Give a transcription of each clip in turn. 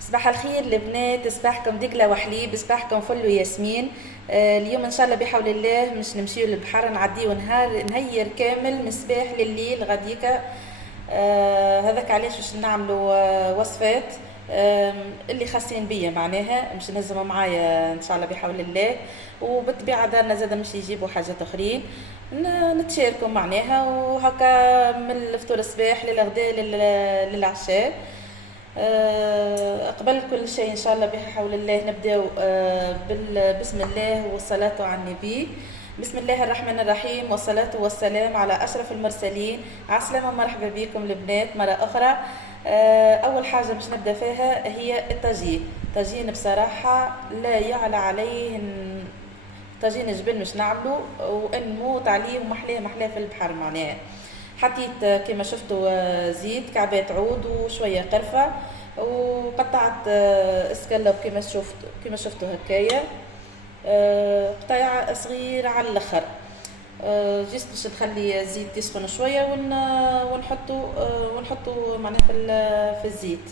صباح الخير البنات، صباحكم دقلة وحليب، صباحكم فل وياسمين. اليوم ان شاء الله بحول الله مش نمشيو للبحر، نعديو نهير كامل من الصباح لليل غاديكا. هذاك علاش باش نعملوا وصفات اللي خاصين بيا، معناها مش نهزموا معايا ان شاء الله بحول الله. وبالطبيعه دارنا زاد مش يجيبوا حاجات اخرين نتشاركوا معناها، وهكا من الفطور الصباح للغداء للعشاء. قبل كل شيء إن شاء الله بحول الله نبدأ بسم الله والصلاة على النبي. بسم الله الرحمن الرحيم، والصلاة والسلام على أشرف المرسلين. عسلامة، مرحبا بكم البنات مرة أخرى. أول حاجة باش نبدأ فيها هي الطاجين. طاجين بصراحة لا يعلى عليه، طاجين جبن مش نعمله ونموت عليه، ومحلاه في البحر معناها. حطيت كما شفتوا زيت، كعبات عود وشويه قرفه، وقطعت اسكالوب كما شفتوا هكايا، قطع صغيره على الاخر. جيست باش نخلي الزيت يسخن شويه ونحطو معناها في الزيت.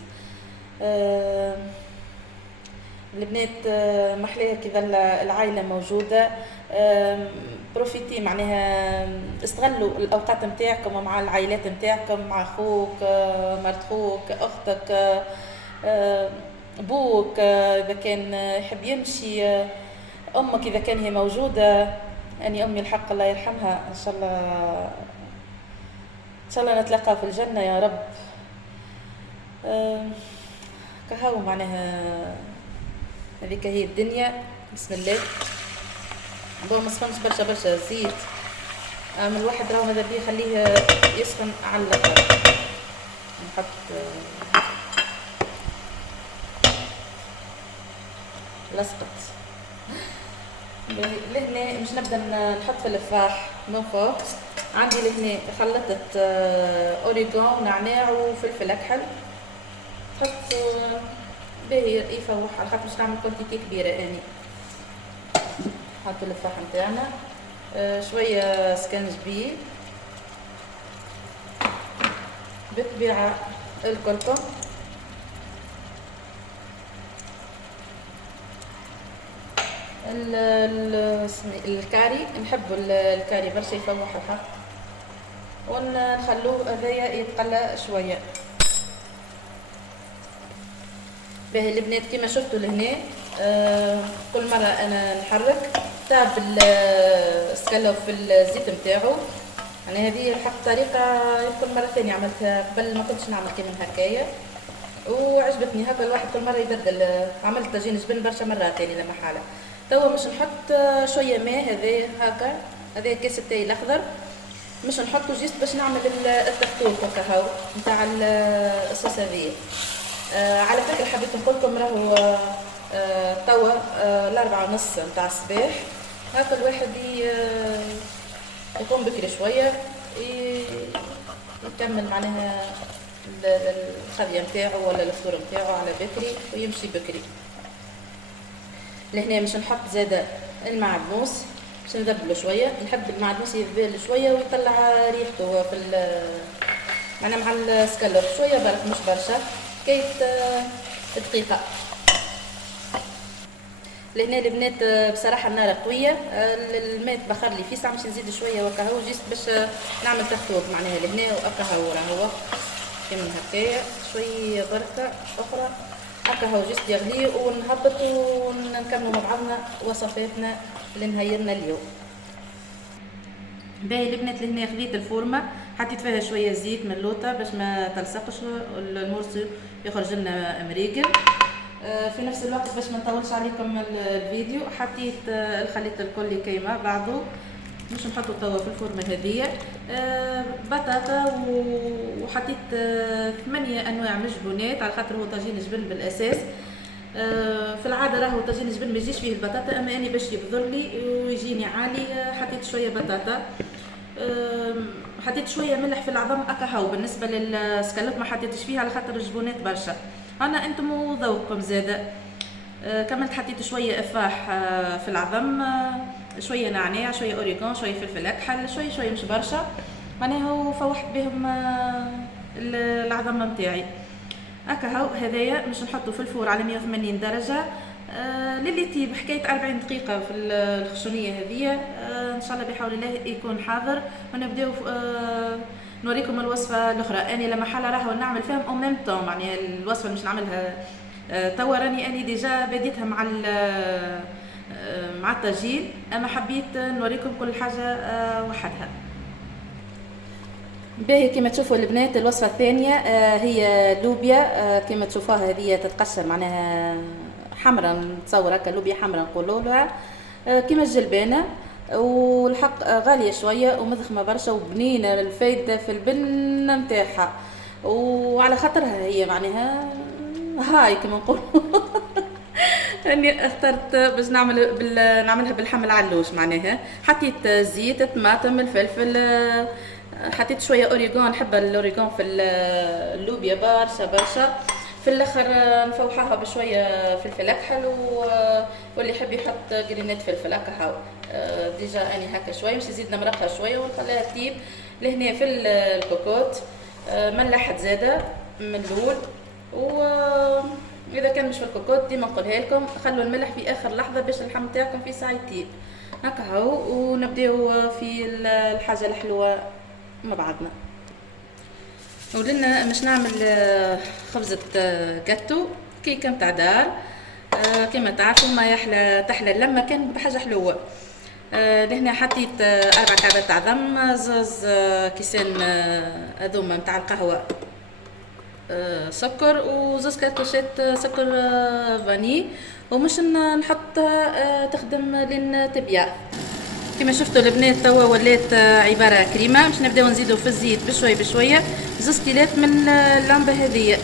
البنات محلاها كذا العائله موجوده، بروفيتي معناها استغلوا الاوقات نتاعكم مع العائلات نتاعكم، مع اخوك، مرت خوك، اختك، بوك اذا كان يحب يمشي، امك اذا كان هي موجوده. اني امي الحق الله يرحمها، ان شاء الله نتلاقى في الجنه يا رب. كهو معناها هذيك هي الدنيا. بسم الله. بون ما سخنش برشا زيت، من الواحد راهو ماذا بيه خليه يسخن على الاخر. نحط لسقط لهنا، مش نبدا نحط في الفاح من فوق. عندي لهنا خلطت اوريغون ونعناع وفلفل اكحل. تحط باهي يفوح على خاطر باش نعمل كونتيتي كبيره. اني نحط الفاح نتاعنا، شويه سكنجبيل، بالطبيعه الكركم، الكاري. نحب الكاري برشا يفوح الحق، ونخلوه هذايا يتقلى شويه. باهي البنات كما شفتوا لهنا، كل مرة انا نحرك تاب السكالوب في الزيت نتاعو. يعني هذه الحق طريقة يمكن مرة ثانية عملتها قبل، ما كنتش نعمل كيما هكايا وعجبتني. هكا الواحد كل مرة يبدل. عملت طاجين جبن برشا مرات يعني لما حالة. توا مش نحط شوية ماء، هذا كاس التاي الاخضر، مش نحطه جيست باش نعمل التخطوط هكا نتاع الصوص هذيا. على فكرة حبيت نقولكم راهو توا 4:30 نتاع الصباح. هاكا الواحد يقوم بكري شوية، يكمل معناها الخذية نتاعو ولا الفطور نتاعو على بكري ويمشي بكري. لهنا مش نحط زادة المعدنوس، باش نذبلو شوية. نحب المعدنوس يذبل شوية ويطلع ريحته في معناها مع السكالوب شوية برك، مش برشا، كيف دقيقة. لهنا البنات بصراحة النار قوية، الماء تبخر لي فيه ساعة، باش نزيد شوية وكهو جيست باش نعمل تخطوط معناها لهنا وكهو راهو كيما هكايا. شوية بركة أخرى هكا جيست يغلي، ونهبط ونكملوا مع بعضنا وصفاتنا اللي نهيرنا اليوم. باهي البنات لهنا خذيت الفورمة، حطيت فيها شويه زيت من اللوطه باش ما تلصقش المرسل يخرج لنا مريقل. في نفس الوقت باش ما نطولش عليكم الفيديو، حطيت الخليط الكل كي مع بعضه باش نحطه توا في الفورمه هذيا. بطاطا، وحطيت 8 انواع من الجبنات على خاطر هو طاجين جبن بالاساس. في العاده راهو طاجين جبن ما يجيش فيه البطاطا، اما اني باش يبذر لي ويجيني عالي حطيت شويه بطاطا. حطيت شويه ملح في العظم اكاهو. بالنسبه للسكالوب ما حطيتش فيها على خاطر الجبونات برشا، انا انتم وذوقكم زاده. كملت حطيت شويه افاح في العظم، شويه نعناع، شويه اوريغون، شويه فلفل اكحل، شويه مش برشا، معناها فوحت بهم العظم نتاعي. هكا هاو هذايا باش نحطو في الفور على 180 درجه للي يطيب حكايه 40 دقيقه في الخشونيه هذيا. ان شاء الله بحول الله يكون حاضر ونبداو نوريكم الوصفه الاخرى. اني لما حاله راهو نعمل فيهم او ميم طون، يعني الوصفه اللي مش نعملها توا راني اني ديجا بديتها مع الطاجين، اما حبيت نوريكم كل حاجه وحدها. باهي كما تشوفوا البنات الوصفه الثانيه هي لوبيا. كما تشوفوها هذه تتقشر معناها حمراء، نتصور هكا لوبيا حمراء نقولوا لها كما الجلبانه، والحق غاليه شويه ومضخمه برشا وبنينه الفايده في البن نتاعها، وعلى خاطرها هي معناها هاي كما نقولوا اني اخترت باش نعملها باللحم العلوش. معناها حطيت زيت، طماطم، الفلفل، حطيت شويه اوريغون، نحب الاوريغون في اللوبيا برشا. في الاخر نفوحاها بشويه فلفل اكحل، واللي يحب يحط جرينات فلفل هكا هاو. ديجا اني هكا شويه باش نزيد نمرقها شويه ونخليها تطيب. لهنا في الكوكوت ملحت زاده من الاول، واذا كان مش في الكوكوت ديما نقولها لكم خلوا الملح في اخر لحظه باش اللحم تاعكم في ساعه يطيب هكا هاو. ونبداو في الحاجه الحلوه مع بعضنا. ولنا مش نعمل خبزه جاتو كيكه نتاع دار. كما تعرفوا ما تحلى لما كان بحاجه حلوه. لهنا حطيت 4 كعبات عظم، زوز كيسان هذوما نتاع القهوه سكر، وزوز كرتوشات سكر فاني، ومش نحط تخدم لين تبيع. كما شفتوا البنات توا ولات عباره كريمه. باش نبداو نزيدوا في الزيت بشويه 2 كيلات من اللمبه هذه.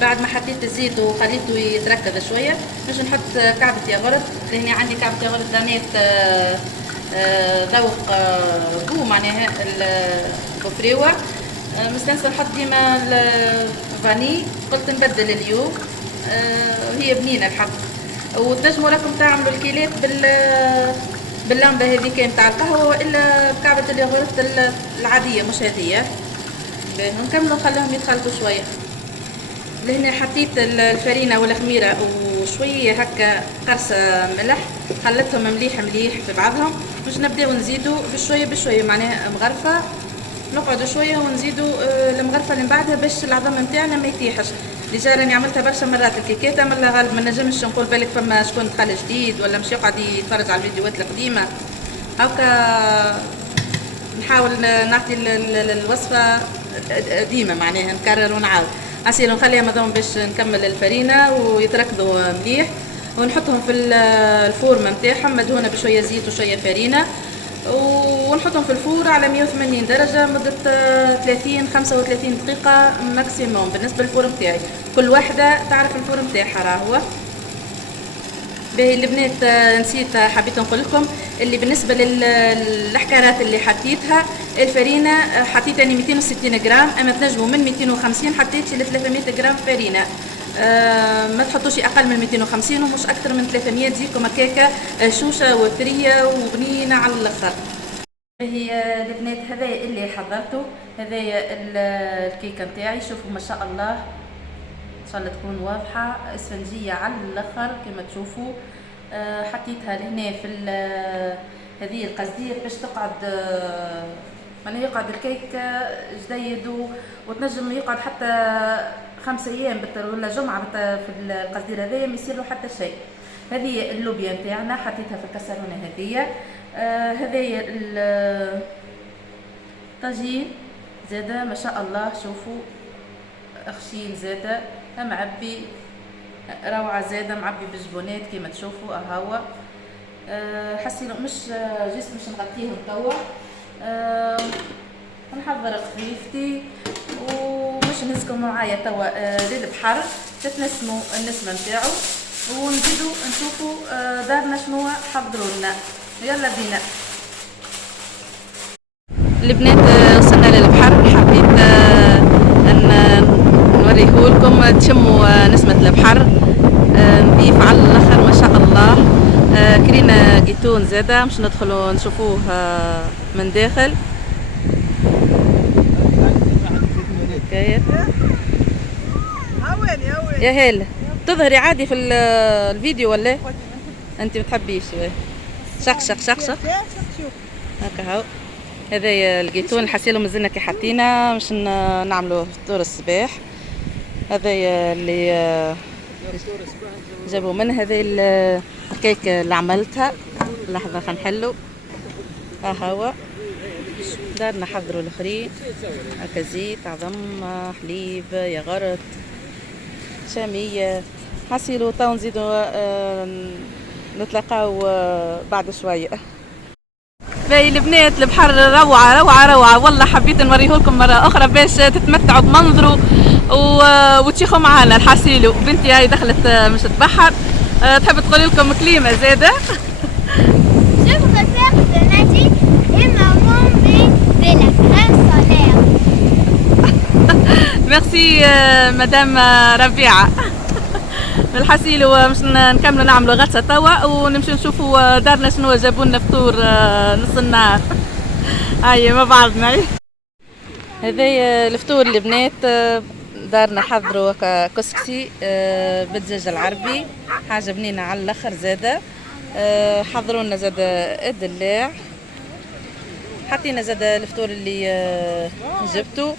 بعد ما حطيت الزيت وخليته يتركز شويه باش نحط كعبه ياغورت. لهنا عندي كعبه ياغورت دانيت ذوق بو معناها البفريوه. مستنسه نحط ديما الفاني، قلت نبدل اليوم وهي بنينه الحق. وتنجموا راكم تعملوا الكيلات باللمبه هذيك نتاع القهوه، والا بكعبه الياغورت العاديه مش هذه. نكملوا نخليهم يتخلطوا شويه. لهنا حطيت الفرينه والخميره وشويه هكا قرصه ملح، خلطتهم مليح في بعضهم باش نبداو نزيدوا بشويه معناها مغرفه. نقعدوا شويه ونزيدوا المغرفه اللي من بعدها باش العظم نتاعنا ما يطيحش. ديجا راني عملتها برشا مرات الكيكات، اما غالب ما نجمش نقول بالك فما شكون دخل جديد ولا مش يقعد يتفرج على الفيديوهات القديمه هكا. نحاول نعطي الوصفه ديما معناها نكرر ونعاود. عسير نخليها مدام باش نكمل الفرينه ويتركضوا مليح، ونحطهم في الفورمه نتاعهم مدهونه بشويه زيت وشويه فرينه، ونحطهم في الفور على 180 درجه مده 35 دقيقه ماكسيموم. بالنسبه للفور نتاعي كل واحده تعرف الفور نتاعها راهو. باهي البنات نسيت حبيت نقول لكم اللي بالنسبه للحكارات اللي حطيتها الفرينه حطيت اني 260 جرام، اما تنجموا من 250 حطيت ل 300 جرام فرينه. ما تحطوش اقل من 250 ومش اكثر من 300، تجيكم هكاكا شوشه وطريه وبنينه على الاخر. هي البنات هذا اللي حضرته، هذايا الكيكه نتاعي. شوفوا ما شاء الله ان شاء الله تكون واضحه، اسفنجيه على الاخر كما تشوفوا. حطيتها لهنا في هذه القصدير باش تقعد معناها يقعد الكيك جديد، وتنجم يقعد حتى 5 ايام ولا جمعه في القصدير هذايا ما يصير له حتى شيء. هذه اللوبيا نتاعنا حطيتها في الكسرونه هذيا. هذايا الطاجين زاده ما شاء الله شوفوا خشين زاده معبي روعه زاده معبي بالجبونات كما تشوفوا اهو. حسينا مش جسم مش نغطيهم توا. نحضر خفيفتي ومش نهزكم معايا توا للبحر تتنسموا النسمه نتاعو، ونزيدوا نشوفوا دارنا شنو حضروا لنا. يلا بينا البنات. وصلنا للبحر، حبيت نوريهولكم تشموا نسمة البحر نظيف على الاخر ما شاء الله. كرينا جيتون زاده مش ندخلوا نشوفوه من داخل. يا هلا تظهري عادي في الفيديو ولا انت ما تحبيش؟ شقشق شقشق هكا هاو. هذا الجيتون الحسيلو مازلنا كي حطينا باش نعملوا فطور الصباح. هذا اللي جابوا منه، هذا الكيك اللي عملتها. لحظة خلينا نحلو. ها هو دارنا حضروا الاخرين هكا، زيت عظم حليب ياغورت شامية حسيلو. تو نزيدو نتلاقاو بعد شوية. باهي البنات البحر روعة روعة روعة والله، حبيت نوريهولكم مرة أخرى باش تتمتعوا بمنظره وتشيخوا معانا الحاسيلو. بنتي هاي دخلت مش تبحر، تحب تقولي لكم كلمة زادة؟ Je préfère de nager et maman met de la crème solaire. ميرسي مدام ربيعة. الحسيلو باش نكملوا نعملوا غطسة توا ونمشي نشوفوا دارنا شنو جابوا لنا فطور نص النهار. هاي مع بعضنا. هذا الفطور البنات، دارنا حضروا كسكسي بالدجاج العربي، حاجة بنينة على الاخر زادة. حضروا لنا زاد الدلاع، حطينا زاد الفطور اللي جبته.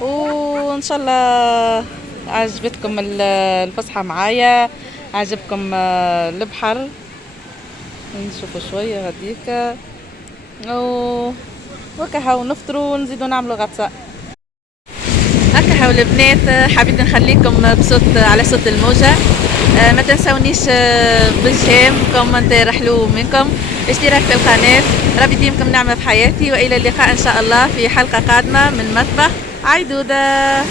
وان شاء الله عجبتكم الفسحة معايا، عجبكم البحر. نشوفوا شوية غاديكا وكا هاو نفطروا ونزيدوا نعملوا غطسة. هكا هاو البنات، حبيت نخليكم بصوت على صوت الموجة. ما تنسونيش بالجيم كومنتير حلو منكم، اشتراك في القناة. ربي يديمكم نعمة في حياتي، وإلى اللقاء إن شاء الله في حلقة قادمة من مطبخ عيدودة.